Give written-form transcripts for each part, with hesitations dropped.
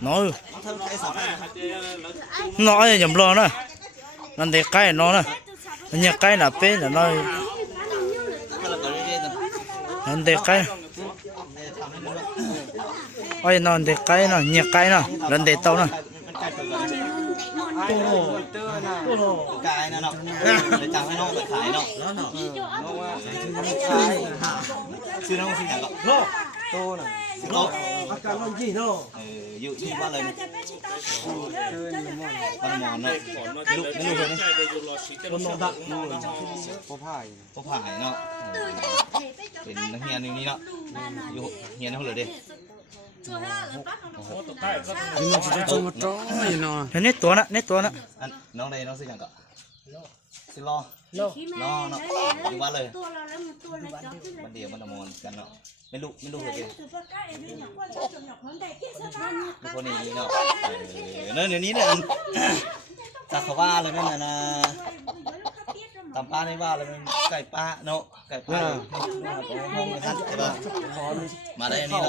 nói nói nhầm lo nữa nó để cái nó nè nhà cái là bé là nó để cái ôi nó để cái nó nhà cái nó lần để tao nè cái nó để chẳng hay nó phải khải nó sư nó xin nhỉ nó tô này tô cái nó gì nó dụ đi qua lời con mòn nó lục nó lục này con nó đặng có phải nóเป็นนักเรียนนี่เนาะอยู่เรียนเขาเลยดิ nétตัวน่ะnétตัวน่ะ น้องใดน้องซื้ออย่างก็ซื้อรอรอเนาะอยู่บ้านเลยมันเดียวมันมอนกันเนาะไม่รู้เลยคนนี้เนาะเนื้อนี้เนี่ยจากเขาว่าเลยนั่นนะตามป้าในบ้านเลยมันไก่ป้าเนาะไก่ป้าห้องกันใช่ป่ะมาได้นี่เรา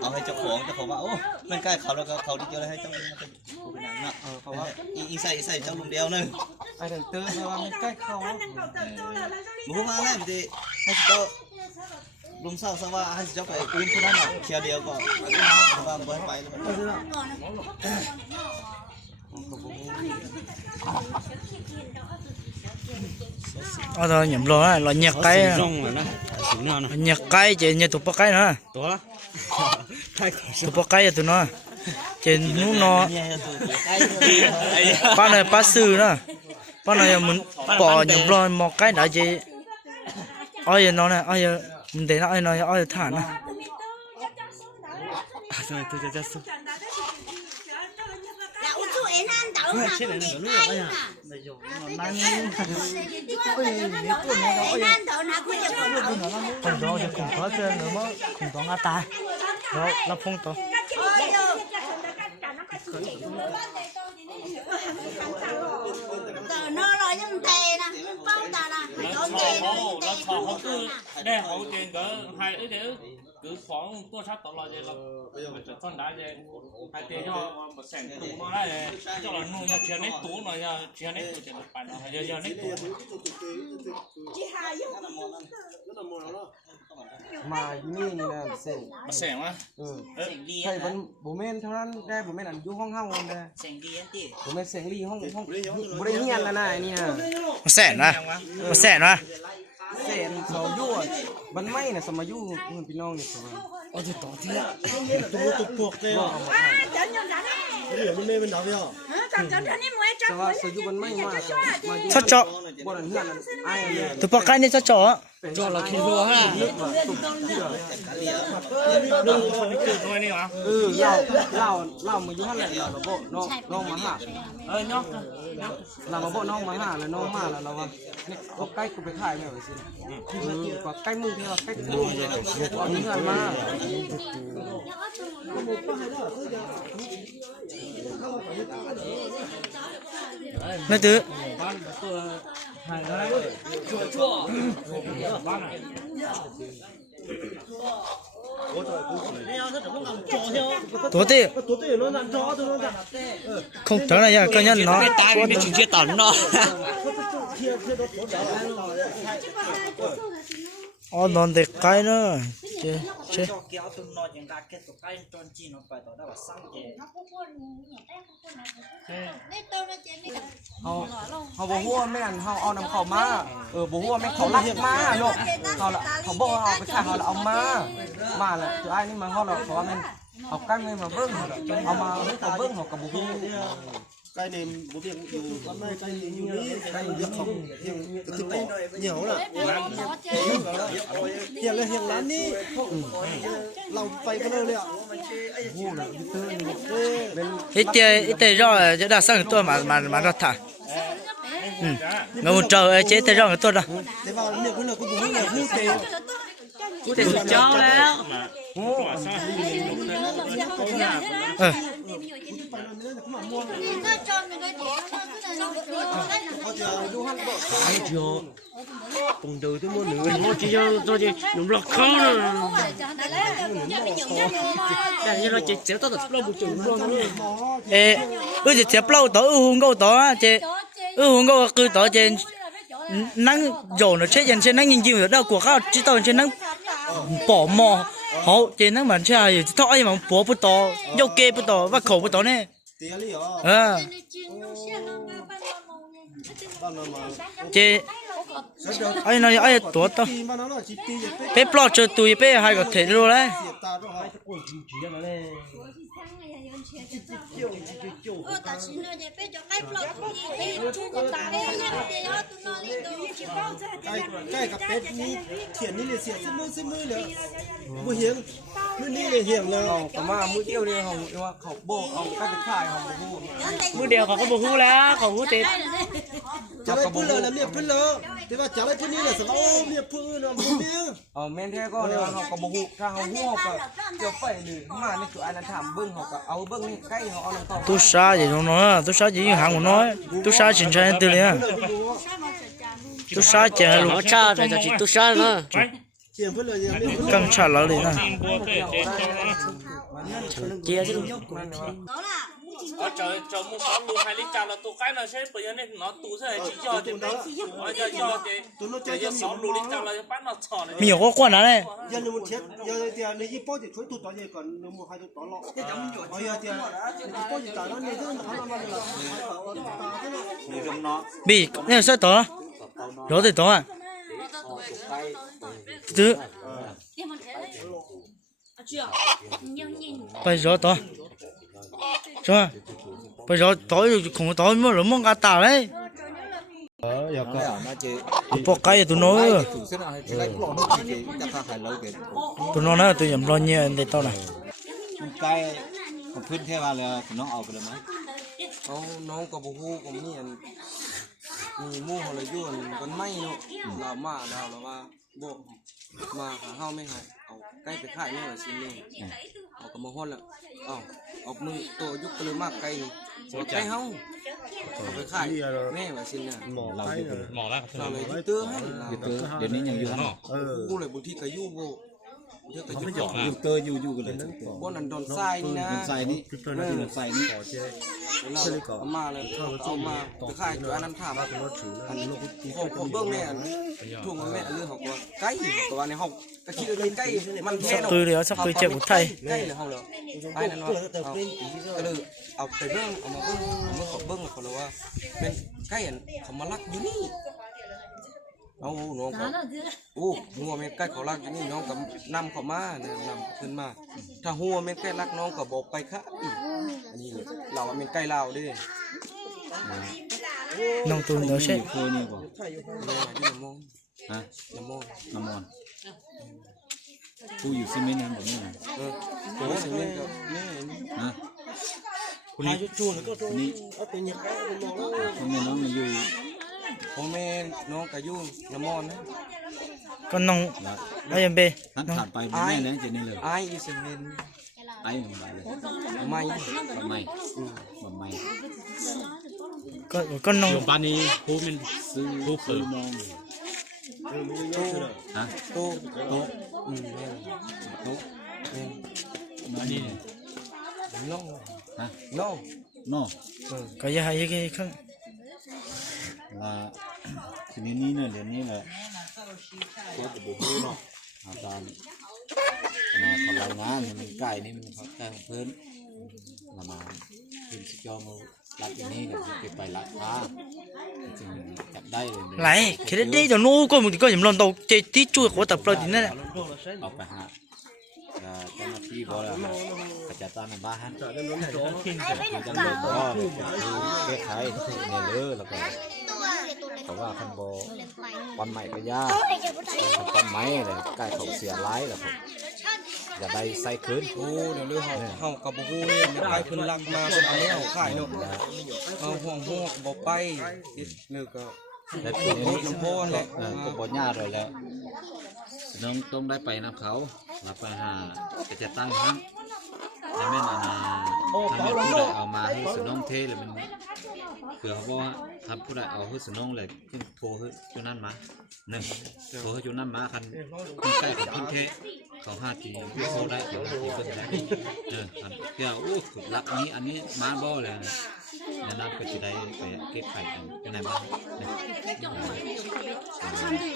เอาให้เจ้าของว่าโอ้มันใกล้เขาแล้วก็เขาที่เจอให้เจ้าเนาะเขาว่าอีใส่เจ้าลุงเดียวนึงไอ้เดินเตอร์ว่ามันใกล้เขาหมูมาแล้วพี่ให้เจ้าลุงเศร้าซะว่าให้เจ้าไปปืนที่นั่นน่ะเคียวเดียวก็ว่าเบิ้ลไปแล้วở đó nhầm lo là nhặt cái nhặt cái chỉ nhặt tụt cái nữa tụt cái tụi nó trên nú nó ba này ba sư nữa ba này mình bỏ nhầm lo một cái đã chỉ ôi nó này ôi mình để nó ôi thả nó còn đó thì cũng có chơi nữa mà cũng có ngã tai đó là phong to nó rồi nhưng thề nè bao ta là họ cứ để họ trên cỡ hai ấy thế cứ phóng tua sát tao là là mình con đá vậy hai tiền cho một sẻng tủ nó đấy cho là nuôi nhà chuyện đấy tủ nó nhà chuyện đấy tủ chuyện được bàn giờ giờ đấy tủ mà như là sẻng á thầy vẫn bố mẹ theo anh đây bố mẹ làm du hoang hoang rồi đây bố mẹ sẻng ly hoang bố đây hiền là này nè sẻn à sẻng sầu du bắn may là sầu mà du người pin non này ôi trời tỏ thế tụt buộc đây mình mê bên đó vậy sầu du bắn may mà cho chó bọn anh hiền ai tụt cái này cho chó cho là khi vừa ha lao mà du hát lại là bộ nó mà hả nhóc là mà bộ nó mà hả là nó mà là nó có cách của cái thải này phải xin có cách mưu thì là cách có những người mà nói từ tổ tiên không trở lại giờ cái nhân nó mình chỉ chia tận nó non để cái nữa chứ họ bố hua mấy anh họ nằm khẩu má bố hua mấy khẩu lắc má lộ họ là họ bộ họ phải họ là ông má là từ ai nhưng mà họ là họ mình học cách nên mà vâng họ mà họ vâng họ cả bố hua cái này bố việc nhiều lắm đây cái nhiều lý cái việc không thực tế nhiều là hiện lắm đi lòng tay cái nơi liệu ít rồi chứ đã sang tôi mà nó thả mà một trời chế tới rồi tôi đâu thế vào liệu cái là cũng là hút thế cho đấy nó cho mình cái gì nó ai chưa cùng từ tới mua nữa mua chỉ cho gì đúng là khó nữa đây như là chỉ chéo tao được lâu một chừng luôn ê ư chỉ lâu tao hùng câu tao chị hùng câu cứ tao chị nắng dầu nó chết dần trên nắng nhìn chịu được đâu của các chỉ tao trên nắng bỏ mò hậu trên nắng mà chơi thôi mà bỏ bút tao dâu kê bút tao và khẩu bút tao nè chị ai nói ai tuổi tao bé lo chơi tụi bé hai cái thể luôn đấy ta xin nó về bây giờ cái blog thì chú có ta đây nhá để nó tụi nó đi đâu chỉ bao giờ cáiกับเป็ดนี่เขียนนี่เลยเสียซื้อมือเลยมือเหียงมือนี่เลยเหียงเลยแต่มามือเดียวเนี่ยเขาว่าเขาโบกเอาใกล้ไปขายเขาพูดมือเดียวเขาก็บอกพูดแล้วเขาพูดติดจะไปพูดเลยแล้วเมียพูดเลยแต่ว่าจะไปพูดนี่แหละสิโอ้เมียพูดนะมือเมียแม่นแท้ก็เนี่ยเขาก็บอกพูดถ้าเขาพูดก็จะไปเลยมาในจุดอันนั้นถามเบิ้งเขาก็เอาเบิ้งนี่ใกล้เขาเอาอะไรต่อ tôi xa gì đâu nói tôi xa gì hàng của nói tôi xa chuyện chơi từ liền tôi xa chơi luôn cha này chỉ tu sa nữa căng chặt lắm đi nè chia chứ đó là ở chờ mua sắm luôn 2 lít trà là tụ cái là sẽ bây giờ này nó tụ sẽ chỉ cho thì ở cho thì giờ 6 lít trà là bán nó chọn này nhiều có quan này giờ nếu muốn chết giờ thì nếu như bao thì chuối tụt tỏi gì còn nếu muốn hai tụt tỏi lọ giờ thì bao thì tỏi nó này chứ nó là bị nên sao đó đó thì đó à thứ bây giờ đó cho bây giờ tối không tối mà lắm mong cá tàu đấy bỏ cái tụi nó tụi nó nói tụi nhầm lo nhẹ để tao này cáiพื้นแค่ว่าเลยน้องเอาไปเลยมั้ย น้องกับบูฮูกับนี่มีมู่เขาเลยยุ่นกันไม่เนาะเรามาเรามาโบมาเฮาไม่หายเอาใกล้ไปขายนี่แหละสินี่เอากระมฮอดแล้วเอามือตัวยุกไปเลยมากไกลใกล้เฮาเอาไปขายแม่ว่าสิเนี่ยเราเลยตื้อให้เดี๋ยวนี้ยังอยู่เนาะ กูเลยบางทีก็ยู่โบเยอะก็ยุ่ง อยู่เตออยู่กันเลย บนนั้นโดนทรายนี่นะ ใส่นี่ใส่นี่ เราเอามาเลยเอามาไปขายอยู่อันนั้นถามผมเบิ้งแม่ถูกแม่เรื่องของว่าไก่ตัวในห้องก็คิดว่าไก่มันแท้ sắp cười rồi sắp cười chết của thầy ไก่เลยห้องเลยไอ้นั่นว่าก็เลยเอาไปเบิ้งเอามาเบิ้งเขาเบิ้งเขาเลยว่าเป็นไก่เขามาลักอยู่นี่เอาน้องเขาหัวแม่ใกล้เขารักอย่างนี้น้องกับนำเขามานำขึ้นมาถ้าหัวแม่ใกล้รักน้องก็บอกไปค่ะอันนี้เลยเราแม่ใกล้เราดิ nông tuần đó sẽ เคยนี่บ่ น้ำมอง ฮะ น้ำมอง น้ำมอนผู้อยู่ซีเมนต์นั่นบ่นี่ ตัวนี้นี่กับนี่ นะคนนี้จูนแล้วก็นี่คนนี้น้องมันอยู่ พ่อแม่น้องกับยุ่งน้ำมอนนะ con nông ai em bê นัดขาดไปบ่แม่แล้วจะนี่เลย ไอ้อีเซเมน ไอ้มันไปเลย ไม่ บ่ไม่บ่ไม่ con nông บ้านนี้ผู้มัน ซื้อซื้อมองฮะ โตโตโตมานี่ น้อง ฮะ น้อง น้อ có gì hay cái không ว่าทีนี้เนี่ยเดี๋ยวนี้แหละก็จะบ่ฮู้เนาะอาจารย์มาเขารายงานมันใกล้นี่มันเขาแจ้งเพิ่นละมาขึ้นสิจองรัดอันนี้ก็ไปราคาจริงจับได้เลย lại khi đấy đi rồi nu có một cái gì lần đầu chơi tí chui của tập rồi thì này ออกไปหาเจ้าหน้าที่บ่แล้วกระจายตามบ้านจังเลยก็แก้ไขในเลือแล้วก็เพราะว่าคันบ่วันใหม่ก็ยากวันใหม่เลยใกล้เขาเสียร้ายแล้วครับอย่าได้ใส่คืน โอ้เดี๋ยวเรื่องเขากับบูฮูเนี่ยไม่ไปขึ้นรักมาเป็นเอาเนี่ยขายเนาะเอาห่วงหัวบอกไปเลิกก็ และปีนี้ก็บ่ยากเลยแล้วน้องต้องได้ไปนะเขามาไปหาจะตั้งห้างแล้วแม่นทำเป็นผู้ใด มาให้สนองเทเลยมันเผื่อเขาบอกว่าทำผู้ใดเอาให้สนองเลยโทรให้จุนั่นมาหนึ่งโทรให้จุนั่นมาคันใกล้กับพื้นเทเขา5 ทีโทรได้เขา5 ทีเพิ่นได้คันเดี๋ยวโอ้รักนี้อันนี้มาบ่เลยนั่นก็จะได้ไปเก็บไข่กันเป็นไงบ้าง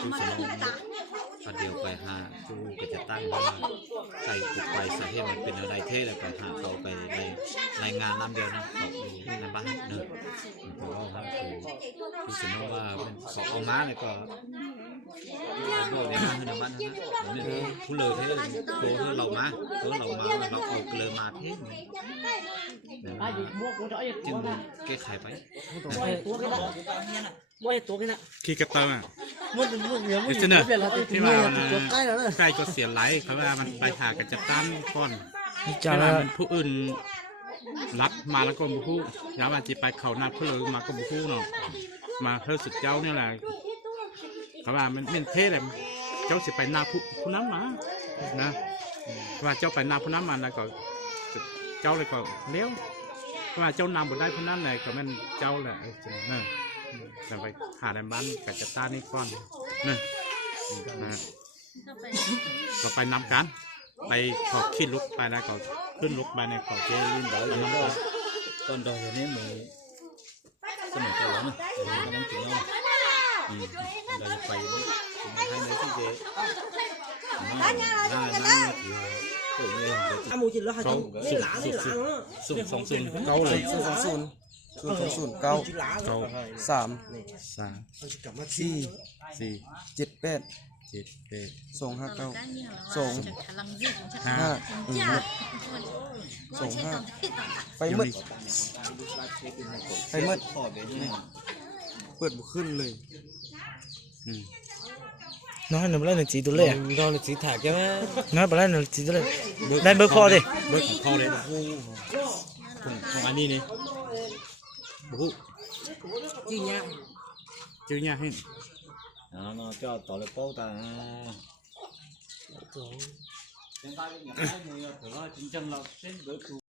ผู้สนองก็เดียวไปหาผู้ก็จะตั้งว่าไก่ปลูกไปสาเหตุมันเป็นอะไรเท่เลยไปหาเขาไปในงานน้ำเดียวนะเขาในบ้านหนึ่งเพราะว่าผู้สนองว่าเป็นเขาเอาม้าเลยก็โดยในบ้านในบ้านนะนี่ผู้เลยเท่ตัวเธอเรามาเราเอาเกลือมาเท่จึงแก้ไขไป khi cái tơ à thế nênที่ว่าใกล้ก็เสียไหลเขาว่ามันไปหากันจับตั้นก่อน จ้า เวลามันผู้อื่นรับมาแล้วก็บุคู่ย้ำว่าจีไปเขาหน้าผู้เลยมาก็บุคู่เนาะมาเธอสุดเจ้าเนี่ยแหละเขาว่ามันเป็นเท่เลยเจ้าสิไปหน้าผู้น้ำมานะว่าเจ้าไปหน้าผู้น้ำมาแล้วก็เจ้าเลยก็เลี้ยวว่าเจ้านำบนได้ผู้นั้นเลยก็มันเจ้าแหละเนี่ยเราไปหาในบ้านกับจับตานี่ก่อนนี่ก็ไปนำกันไปขอบขี้ลุกไปแล้วก็ขึ้นลุกไปในขอบเจริญเดี๋ยวน้ำตา còn rồi thì nếu mà cái này cái lắm cái lắm chịu nhau rồi phải hai mấy cái gì sùng câuเลยcâu ไปมืดเปิดบุขึ้นเลย nói nó lấy được chỉ tôi lấy đó là chỉ thả cho nói bà lấy được chỉ tôi lấy đây bơ kho đi เบิกคอเลยของอันนี้นี่บุกจื้อเนี่ยให้ nó cho tỏ lực bố ta